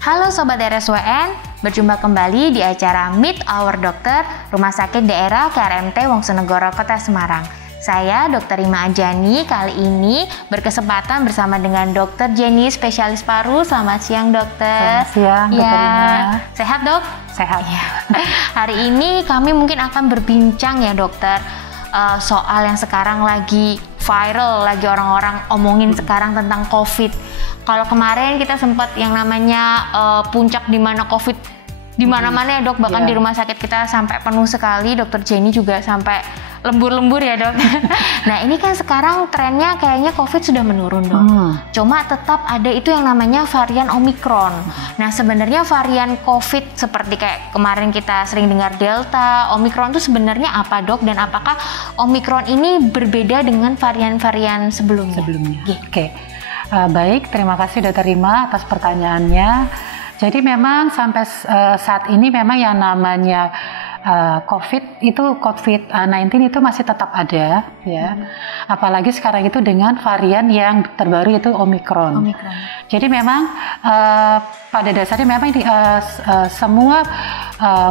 Halo Sobat RSWN, berjumpa kembali di acara Meet Our Doctor, Rumah Sakit Daerah KRMT Wongsonegoro, Kota Semarang. Saya Dr. Rima Ajani, kali ini berkesempatan bersama dengan Dr. Jenny, spesialis paru. Selamat siang dokter. Selamat siang Dr. Rima. Sehat dok? Sehat. Ya. Hari ini kami mungkin akan berbincang ya dokter, soal yang sekarang lagi viral, lagi orang-orang omongin sekarang tentang COVID. Kalau kemarin kita sempat yang namanya puncak di mana COVID di mana-mana ya dok, bahkan di rumah sakit kita sampai penuh sekali. Dokter Jenny juga sampai lembur-lembur ya dok. Nah ini kan sekarang trennya kayaknya COVID sudah menurun dok. Cuma tetap ada itu yang namanya varian Omicron. Nah sebenarnya varian COVID seperti kayak kemarin kita sering dengar Delta, Omicron itu sebenarnya apa dok? Dan apakah Omicron ini berbeda dengan varian-varian sebelumnya? Oke. Baik, terima kasih Dr. Rima atas pertanyaannya. Jadi memang sampai saat ini memang yang namanya COVID-19 itu masih tetap ada ya. Apalagi sekarang itu dengan varian yang terbaru yaitu Omicron. Jadi memang pada dasarnya memang semua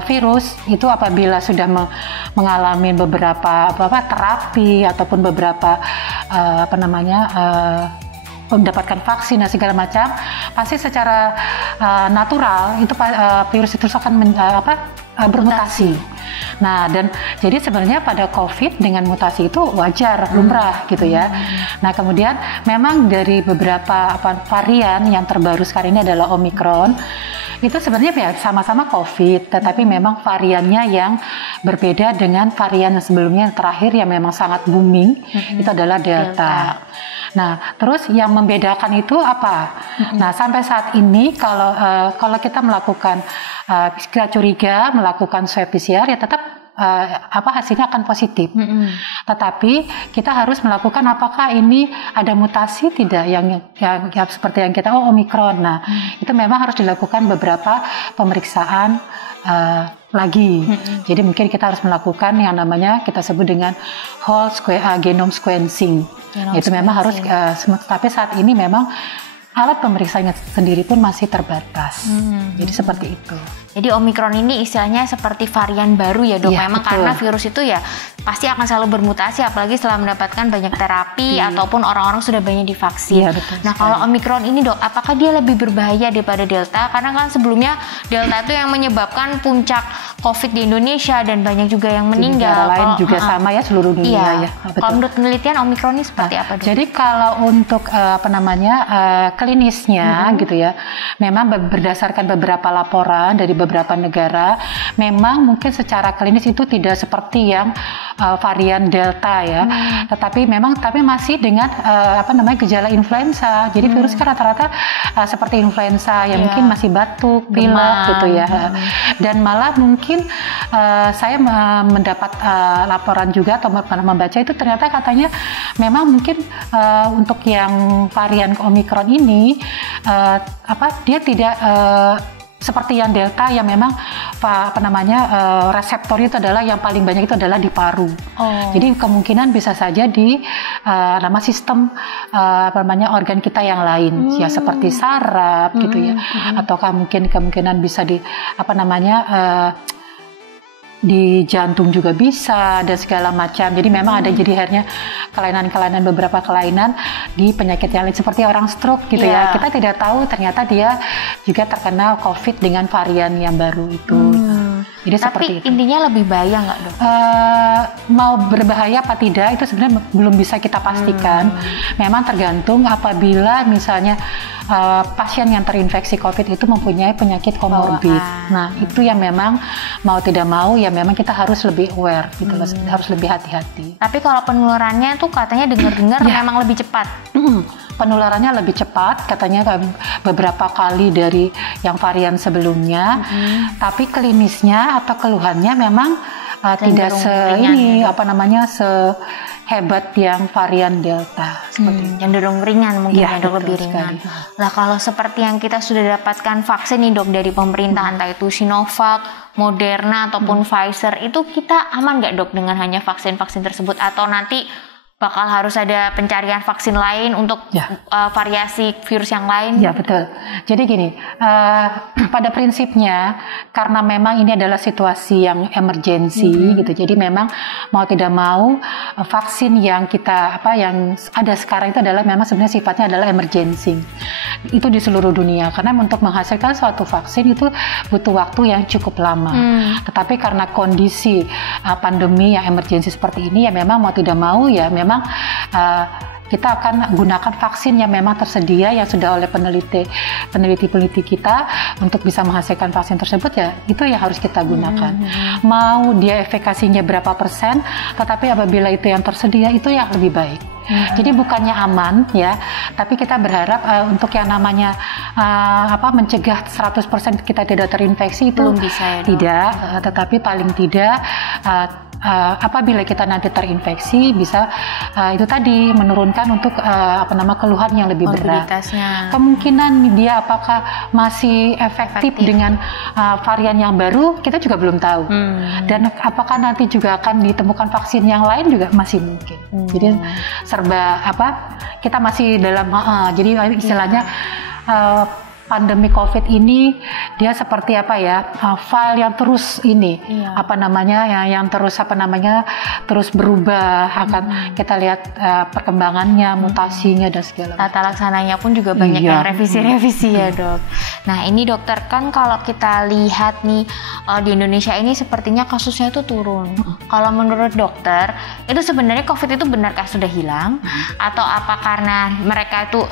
virus itu apabila sudah mengalami beberapa terapi ataupun beberapa mendapatkan vaksin dan segala macam, pasti secara natural itu virus itu akan bermutasi. Nah, dan jadi sebenarnya pada COVID dengan mutasi itu wajar, lumrah gitu ya. Nah, kemudian memang dari beberapa varian yang terbaru sekarang ini adalah Omicron. Itu sebenarnya ya sama-sama COVID, tetapi memang variannya yang berbeda dengan varian yang sebelumnya yang terakhir yang memang sangat booming, itu adalah Delta. Nah, terus yang membedakan itu apa? Nah, sampai saat ini kalau kita melakukan kita curiga melakukan swab PCR ya tetap hasilnya akan positif. Tetapi kita harus melakukan apakah ini ada mutasi tidak yang seperti yang kita Omicron. Nah, itu memang harus dilakukan beberapa pemeriksaan lagi. Jadi mungkin kita harus melakukan yang namanya kita sebut dengan whole genome sequencing. Itu memang harus tapi saat ini memang alat pemeriksaannya sendiri pun masih terbatas. Jadi seperti itu. Jadi Omicron ini istilahnya seperti varian baru ya dok. Memang betul. Karena virus itu ya pasti akan selalu bermutasi, apalagi setelah mendapatkan banyak terapi ataupun orang-orang sudah banyak divaksin. Nah kalau Omicron ini dok, apakah dia lebih berbahaya daripada Delta? Karena kan sebelumnya Delta itu yang menyebabkan puncak COVID di Indonesia dan banyak juga yang meninggal. Di negara lain juga sama ya, seluruh dunia ya. Kalau menurut penelitian Omicron ini seperti apa dok? Jadi kalau untuk klinisnya gitu ya, memang berdasarkan beberapa laporan dari beberapa negara, memang mungkin secara klinis itu tidak seperti yang varian Delta ya, tetapi masih dengan gejala influenza. Jadi virus kan rata-rata seperti influenza yang mungkin masih batuk, pilek gitu ya. Dan malah mungkin saya mendapat laporan juga atau membaca itu ternyata katanya memang mungkin untuk yang varian Omicron ini dia tidak seperti yang Delta yang memang reseptornya itu adalah yang paling banyak itu adalah di paru. Jadi kemungkinan bisa saja di sistem organ kita yang lain ya seperti saraf gitu ya, ataukah mungkin kemungkinan bisa di jantung juga bisa dan segala macam. Jadi memang ada jadi akhirnya beberapa kelainan di penyakit yang lain seperti orang stroke gitu ya. Kita tidak tahu ternyata dia juga terkena COVID dengan varian yang baru itu. Jadi seperti itu. Intinya lebih bahaya nggak dok? Mau berbahaya apa tidak itu sebenarnya belum bisa kita pastikan. Memang tergantung apabila misalnya pasien yang terinfeksi COVID itu mempunyai penyakit komorbid. Nah itu yang memang mau tidak mau ya memang kita harus lebih aware gitu, harus lebih hati-hati. Tapi kalau penularannya tuh katanya dengar-dengar memang lebih cepat. Penularannya lebih cepat katanya beberapa kali dari yang varian sebelumnya. Tapi klinisnya atau keluhannya memang tidak sehebat yang varian Delta seperti itu. Cenderung ringan mungkin ya, dok, lebih ringan. Lah kalau seperti yang kita sudah dapatkan vaksin nih dok dari pemerintah, entah itu Sinovac, Moderna ataupun Pfizer, itu kita aman nggak dok dengan hanya vaksin-vaksin tersebut, atau nanti bakal harus ada pencarian vaksin lain untuk variasi virus yang lain? Ya, betul. Jadi gini, pada prinsipnya karena memang ini adalah situasi yang emergensi gitu. Jadi memang mau tidak mau vaksin yang yang ada sekarang itu adalah memang sebenarnya sifatnya adalah emergensi. Itu di seluruh dunia, karena untuk menghasilkan suatu vaksin itu butuh waktu yang cukup lama. Tetapi karena kondisi pandemi yang emergensi seperti ini, ya memang mau tidak mau ya memang kita akan gunakan vaksin yang memang tersedia yang sudah oleh peneliti kita untuk bisa menghasilkan vaksin tersebut, ya itu yang harus kita gunakan. Mau dia efikasinya berapa persen, tetapi apabila itu yang tersedia itu yang lebih baik. Jadi bukannya aman ya, tapi kita berharap untuk yang namanya mencegah 100% kita tidak terinfeksi itu belum bisa ya, tidak, tetapi paling tidak apabila kita nanti terinfeksi bisa itu tadi menurunkan untuk keluhan yang lebih berat. Kemungkinan dia apakah masih efektif dengan varian yang baru kita juga belum tahu. Dan apakah nanti juga akan ditemukan vaksin yang lain juga masih mungkin. Jadi serba kita masih dalam jadi istilahnya pandemi COVID ini dia seperti file yang terus yang terus berubah, akan kita lihat perkembangannya, mutasinya dan segala macam. Tata laksananya pun juga banyak yang revisi-revisi ya, Dok. Nah, ini dokter, kan kalau kita lihat nih di Indonesia ini sepertinya kasusnya itu turun. Kalau menurut dokter, itu sebenarnya COVID itu benarkah sudah hilang atau apa karena mereka itu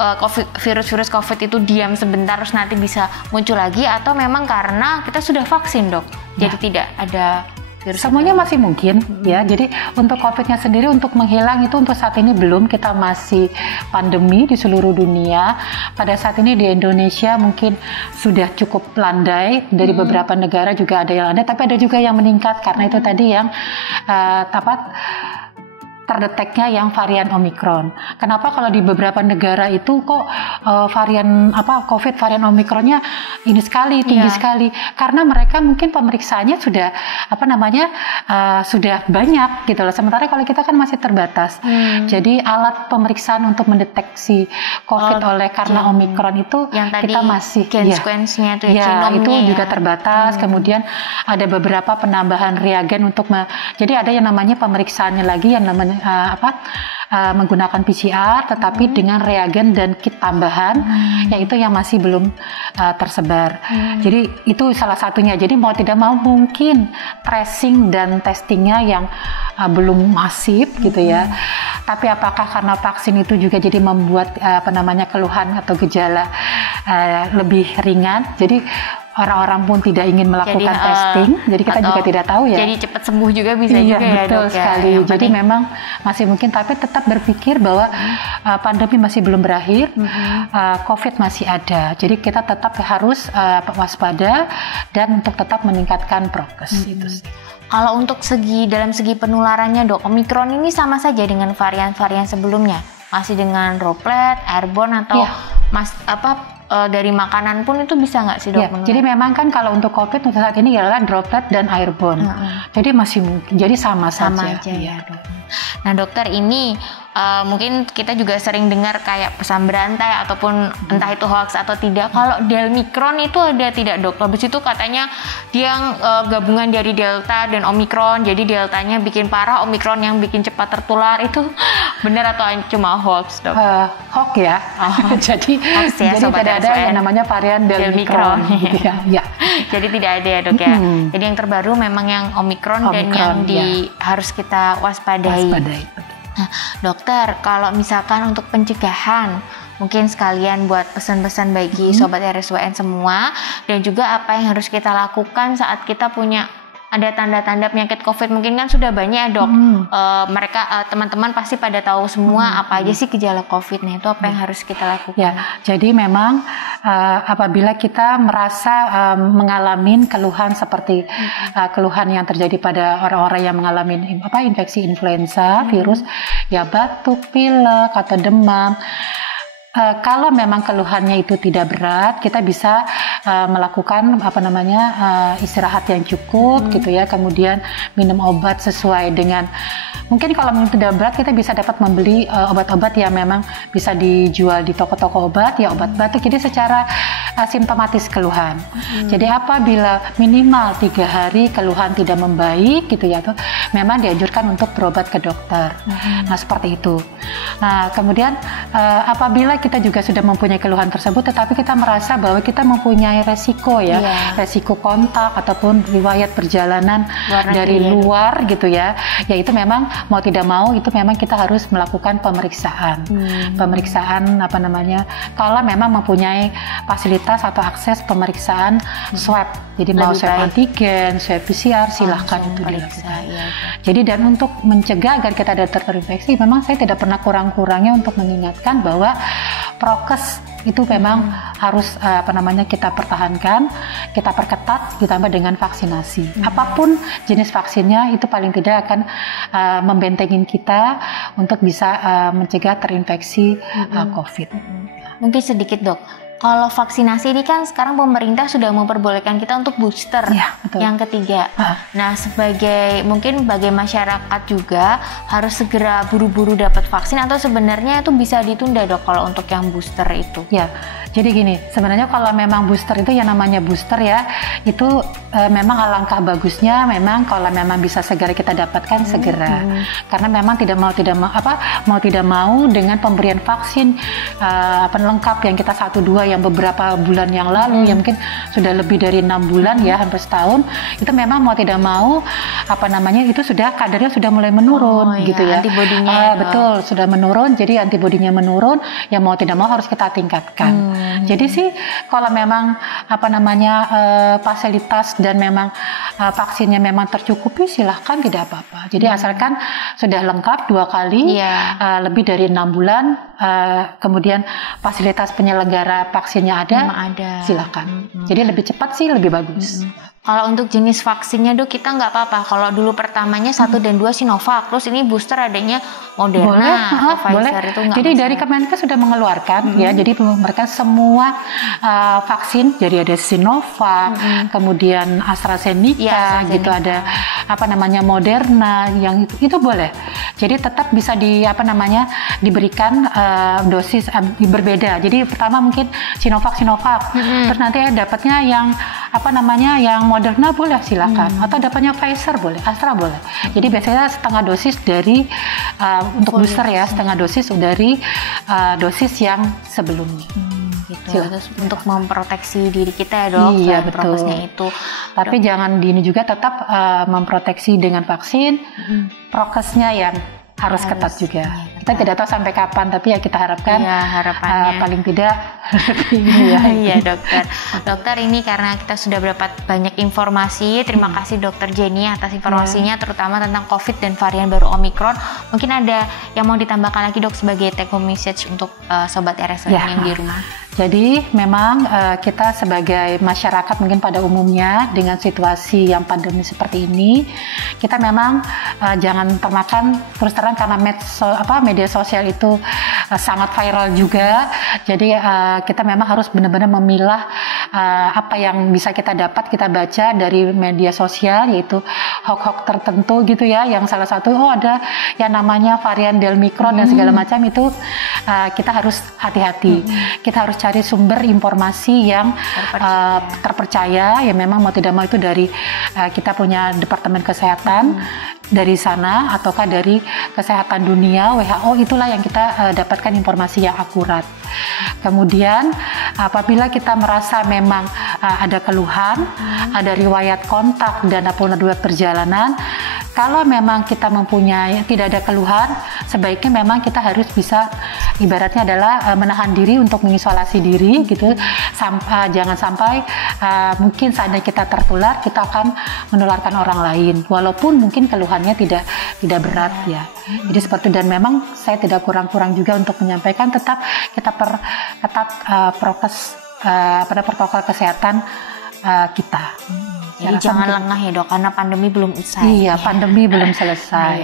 virus-virus COVID itu diam sebentar terus nanti bisa muncul lagi, atau memang karena kita sudah vaksin, Dok, jadi tidak ada virus? Semuanya masih mungkin ya. Jadi untuk COVID-nya sendiri untuk menghilang itu untuk saat ini belum, kita masih pandemi di seluruh dunia. Pada saat ini di Indonesia mungkin sudah cukup landai, dari beberapa negara juga ada yang landai, tapi ada juga yang meningkat karena itu tadi yang terdeteknya yang varian Omikron. Kenapa kalau di beberapa negara itu kok varian COVID varian Omikronnya ini sekali tinggi sekali? Karena mereka mungkin pemeriksaannya sudah sudah banyak gitu loh. Sementara kalau kita kan masih terbatas. Jadi alat pemeriksaan untuk mendeteksi COVID karena Omikron itu yang kita masih sequence-nya itu itu juga terbatas. Kemudian ada beberapa penambahan reagen untuk jadi ada yang namanya pemeriksaannya lagi yang namanya menggunakan PCR tetapi dengan reagen dan kit tambahan, yaitu yang masih belum tersebar. Jadi itu salah satunya. Jadi mau tidak mau mungkin tracing dan testingnya yang belum masif gitu ya. Tapi apakah karena vaksin itu juga jadi membuat keluhan atau gejala lebih ringan? Jadi orang-orang pun tidak ingin melakukan testing, jadi kita juga tidak tahu ya. Jadi cepat sembuh juga bisa juga ya, betul sekali. Jadi memang masih mungkin, tapi tetap berpikir bahwa pandemi masih belum berakhir, COVID masih ada. Jadi kita tetap harus waspada dan untuk tetap meningkatkan prokes itu sih. Kalau untuk dalam segi penularannya, Dok, Omikron ini sama saja dengan varian-varian sebelumnya? Masih dengan droplet, airborne atau dari makanan pun itu bisa nggak sih, Dok? Jadi memang kan kalau untuk COVID untuk saat ini adalah droplet dan airborne. Jadi masih mungkin, jadi sama saja. Ya, Dok. Nah, dokter, ini mungkin kita juga sering dengar kayak pesan berantai ataupun entah itu hoax atau tidak. Kalau Delmikron itu ada tidak, Dok? Habis itu katanya dia gabungan dari Delta dan Omikron, jadi Deltanya bikin parah, Omikron yang bikin cepat tertular. Itu benar atau cuma hoax, Dok? Hoax ya. Jadi tidak ada yang namanya varian Delmikron. Gitu ya. Jadi tidak ada ya, Dok ya. Jadi yang terbaru memang yang Omikron dan yang harus kita waspadai. Nah, dokter, kalau misalkan untuk pencegahan, mungkin sekalian buat pesan-pesan bagi sobat RSWN semua, dan juga apa yang harus kita lakukan saat kita ada tanda-tanda penyakit COVID. Mungkin kan sudah banyak ya, Dok. Mereka teman-teman pasti pada tahu semua apa aja sih gejala COVID. Nah, itu apa yang harus kita lakukan? Ya, jadi memang apabila kita merasa mengalami keluhan seperti keluhan yang terjadi pada orang-orang yang mengalami infeksi influenza virus, ya batuk, pilek atau demam. Kalau memang keluhannya itu tidak berat, kita bisa melakukan istirahat yang cukup gitu ya, kemudian minum obat sesuai dengan Mungkin kalau tidak berat kita bisa dapat membeli obat-obat yang memang bisa dijual di toko-toko obat, ya obat batuk. Jadi secara simptomatis keluhan. Jadi apabila minimal 3 hari keluhan tidak membaik gitu ya, tuh memang dianjurkan untuk berobat ke dokter. Nah seperti itu. Nah kemudian apabila kita juga sudah mempunyai keluhan tersebut, tetapi kita merasa bahwa kita mempunyai resiko ya, resiko kontak ataupun riwayat perjalanan dari luar gitu ya, yaitu memang mau tidak mau itu memang kita harus melakukan pemeriksaan. Pemeriksaan apa namanya, kalau memang mempunyai fasilitas atau akses pemeriksaan swab. Jadi mau swab antigen, swab PCR silahkan itu dilakukan. Jadi dan untuk mencegah agar kita tidak terinfeksi, memang saya tidak pernah kurang-kurangnya untuk mengingatkan bahwa prokes itu memang harus kita pertahankan, kita perketat ditambah dengan vaksinasi. Apapun jenis vaksinnya itu paling tidak akan membentengin kita untuk bisa mencegah terinfeksi COVID. Mungkin sedikit dok, kalau vaksinasi ini kan sekarang pemerintah sudah memperbolehkan kita untuk booster yang ketiga. Nah sebagai masyarakat juga harus segera buru-buru dapat vaksin atau sebenarnya itu bisa ditunda dok kalau untuk yang booster itu? Ya, jadi gini, sebenarnya kalau memang booster itu yang namanya booster ya, itu memang alangkah bagusnya memang kalau memang bisa segera kita dapatkan segera. Karena memang mau tidak mau dengan pemberian vaksin lengkap yang kita 1-2 yang beberapa bulan yang lalu, yang mungkin sudah lebih dari 6 bulan ya, hampir setahun, itu memang mau tidak mau itu sudah kadarnya sudah mulai menurun gitu ya. Antibodinya betul, sudah menurun, jadi antibodinya menurun, yang mau tidak mau harus kita tingkatkan. Jadi sih kalau memang fasilitas dan memang vaksinnya memang tercukupi, silahkan, tidak apa-apa. Jadi asalkan sudah lengkap 2 kali, lebih dari 6 bulan, kemudian fasilitas penyelenggara vaksinnya ada. Silakan. Jadi lebih cepat sih lebih bagus. Kalau untuk jenis vaksinnya dok, kita nggak apa-apa. Kalau dulu pertamanya 1 dan 2 Sinovac, terus ini booster adanya Moderna atau Pfizer itu nggak? Jadi dari Kemenkes sudah mengeluarkan ya, jadi mereka semua vaksin, jadi ada Sinovac, kemudian AstraZeneca, gitu, ada Moderna, yang itu boleh. Jadi tetap bisa diberikan dosis berbeda. Jadi pertama mungkin Sinovac, terus nanti dapatnya yang yang Moderna boleh silakan, atau dapatnya Pfizer boleh, Astra boleh. Jadi biasanya setengah dosis dari untuk booster ya, setengah dosis dari dosis yang sebelumnya. Gitu. Untuk memproteksi diri kita ya dok. Iya betul. Itu. Tapi jangan juga tetap memproteksi dengan vaksin, prokesnya yang harus ketat juga. Kita tidak tahu sampai kapan, tapi ya kita harapkan paling tidak ini ya. Iya dokter. Dokter, ini karena kita sudah dapat banyak informasi. Terima kasih dokter Jenny atas informasinya, terutama tentang COVID dan varian baru Omicron. Mungkin ada yang mau ditambahkan lagi dok sebagai take home message untuk sobat RSWN yang di rumah? Jadi memang kita sebagai masyarakat mungkin pada umumnya dengan situasi yang pandemi seperti ini, kita memang jangan termakan terus terang karena media sosial itu sangat viral juga. Jadi kita memang harus benar-benar memilah apa yang bisa kita dapat, kita baca dari media sosial, yaitu hoax tertentu gitu ya, yang salah satu ada yang namanya varian Delmicron dan segala macam, itu kita harus hati-hati. Kita harus cari sumber informasi yang terpercaya, ya memang mau tidak mau itu dari kita punya Departemen Kesehatan dari sana, ataukah dari Kesehatan Dunia, WHO, itulah yang kita dapatkan informasi yang akurat. Kemudian apabila kita merasa memang ada keluhan, ada riwayat kontak dan riwayat perjalanan, kalau memang kita tidak ada keluhan, sebaiknya memang kita harus bisa, ibaratnya adalah menahan diri untuk mengisolasi diri gitu. Jangan sampai mungkin saatnya kita tertular, kita akan menularkan orang lain, walaupun mungkin keluhannya tidak berat ya. Jadi seperti, dan memang saya tidak kurang-kurang juga untuk menyampaikan, tetap kita perketat protokol kesehatan kita. Jadi jangan lengah ya dok, karena pandemi belum usai. Iya, pandemi belum selesai.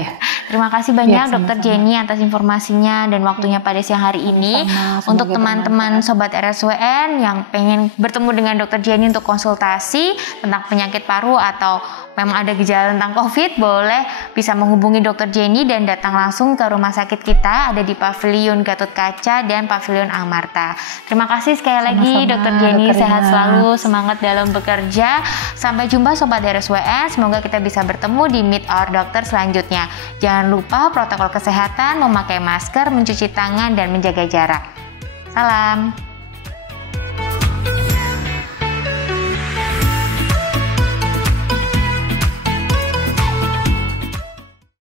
Terima kasih banyak dokter Jenny atas informasinya dan waktunya pada siang hari ini. Untuk teman-teman sobat RSWN yang pengen bertemu dengan dokter Jenny untuk konsultasi tentang penyakit paru atau memang ada gejala tentang COVID, boleh bisa menghubungi Dr. Jenny dan datang langsung ke rumah sakit kita, ada di Pavilion Gatot Kaca dan Pavilion Amarta. Terima kasih sekali lagi Dr. Jenny, sehat selalu, semangat dalam bekerja. Sampai jumpa Sobat RSWS, semoga kita bisa bertemu di Meet Our Doctor selanjutnya. Jangan lupa protokol kesehatan, memakai masker, mencuci tangan, dan menjaga jarak. Salam.